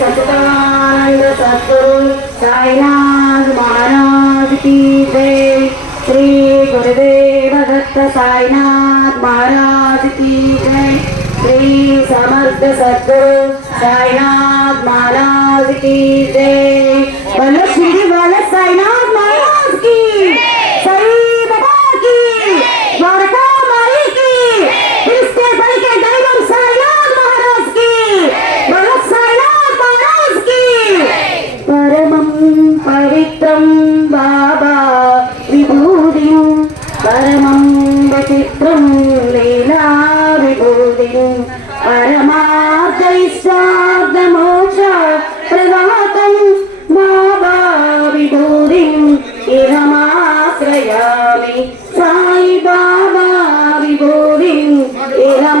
సచిదానంద సద్గురు సాయినాథ్ మహారాజ్ కీ జై. శ్రీ గురుదేవ దత్త సాయినాథ్ మహారాజ్ కీ జై. శ్రీ సమర్థ సద్గురు సాయినాథ్ మహారాజ్ కీ జై. విచిత్రం బాబా విభూతి పరమం విచిత్రం లీలా విభూతి పరమార్థైశ్వార్థమోక్ష ప్రదాతం బాబా విభూతి ఇహమాశ్రయామి సాయి బాబా విభూతి ఇహమ